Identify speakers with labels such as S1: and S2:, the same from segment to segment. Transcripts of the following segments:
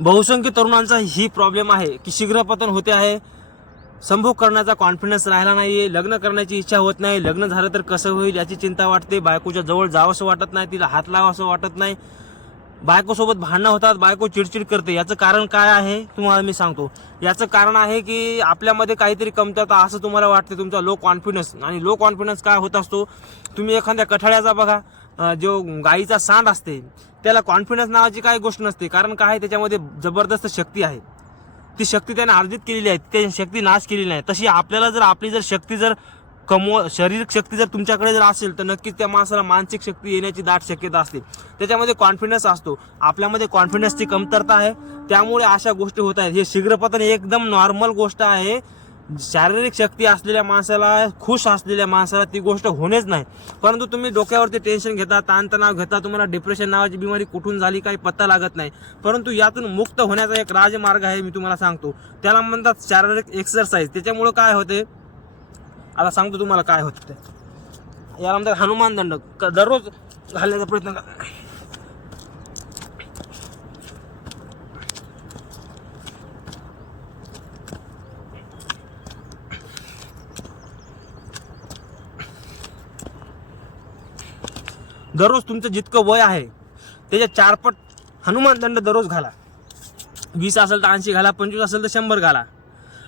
S1: बहुसंख्य तरुणांचा ही प्रॉब्लेम आहे की शीघ्रपतन होते आहे. संभोग करण्याचा कॉन्फिडन्स राहिला नाहीये लग्न करण्याची इच्छा होत नाही लग्न झालं तर कसं होईल याची चिंता वाटते. बायकोच्या जवळ जावंसं वाटत नाही तिला हात लावावं वाटत नाही. बायकोसोबत भांडणं होतात बायको चिडचिड करते. याचं कारण काय आहे? तुम्हाला मी सांगतो. याचं कारण आहे की आपल्यामध्ये काहीतरी कमतरता असं तुम्हाला वाटते. तुमचा लो कॉन्फिडन्स आणि लो कॉन्फिडन्स काय होत असतो? तुम्ही एखाद्या कठाळ्याचा बघा. जो गाईचा सांड असते त्याला कॉन्फिडन्स नावाची काही गोष्ट नसते. कारण काय त्याच्यामध्ये जबरदस्त शक्ती आहे. ती शक्ती त्याने अर्जित केलेली आहे. त्या शक्ती नाश केलेली नाही. तशी आपल्याला जर आपली जर शक्ती जर कमव शारीरिक शक्ती जर तुमच्याकडे जर असेल तर नक्कीच त्या माणसाला मानसिक शक्ती येण्याची दाट शक्यता असते. त्याच्यामध्ये कॉन्फिडन्स असतो. आपल्यामध्ये कॉन्फिडन्सची कमतरता आहे. त्यामुळे अशा गोष्टी होत आहेत. हे शीघ्रपतन एकदम नॉर्मल गोष्ट आहे. शारीरिक शक्ती असलेल्या माणसाला खुश असलेल्या माणसाला ती गोष्ट होणेच नाही. परंतु तुम्ही डोक्यावरती टेन्शन घेता ताणतणाव घेता तुम्हाला डिप्रेशन नावाची बिमारी कुठून झाली काही पत्ता लागत नाही. परंतु यातून मुक्त होण्याचा एक राजमार्ग आहे मी तुम्हाला सांगतो. त्याला म्हणतात शारीरिक एक्सरसाइज त्याच्यामुळं काय होते? आता सांगतो तुम्हाला काय होतं. ते याला म्हणतात हनुमान दंड. दररोज घालण्याचा प्रयत्न करा. दररोज तुमचं जितकं वय आहे त्याच्या चारपट हनुमान दंड दररोज घाला. वीस असेल तर ऐंशी घाला पंचवीस असेल तर शंभर घाला.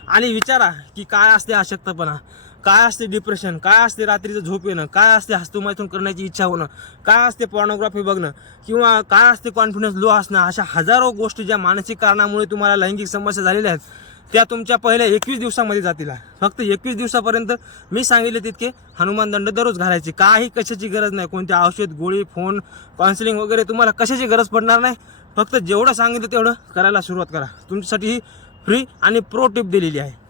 S1: आणि विचारा की काय असते अशक्तपणा? काय असते डिप्रेशन काय असते रात्रीचं झोप येणं? काय असते हस्तुमैथून करण्याची इच्छा होणं? काय असते पॉर्नोग्राफी बघणं? किंवा काय असते कॉन्फिडन्स लो असणं अशा हजारो गोष्टी ज्या मानसिक कारणामुळे तुम्हाला लैंगिक समस्या झालेल्या आहेत त्या तुमच्या पहिल्या एकवीस दिवसामध्ये जातील. फक्त एकवीस दिवसापर्यंत मी सांगितले तितके हनुमान दंड दररोज घालायचे. काही कशाची गरज नाही. कोणते औषध गोळी फोन काउन्सिलिंग वगैरे तुम्हाला कशाची गरज पडणार नाही. फक्त जेवढं सांगितलं तेवढं करायला सुरुवात करा. तुमच्यासाठी ही फ्री आणि प्रो टिप दिलेली आहे.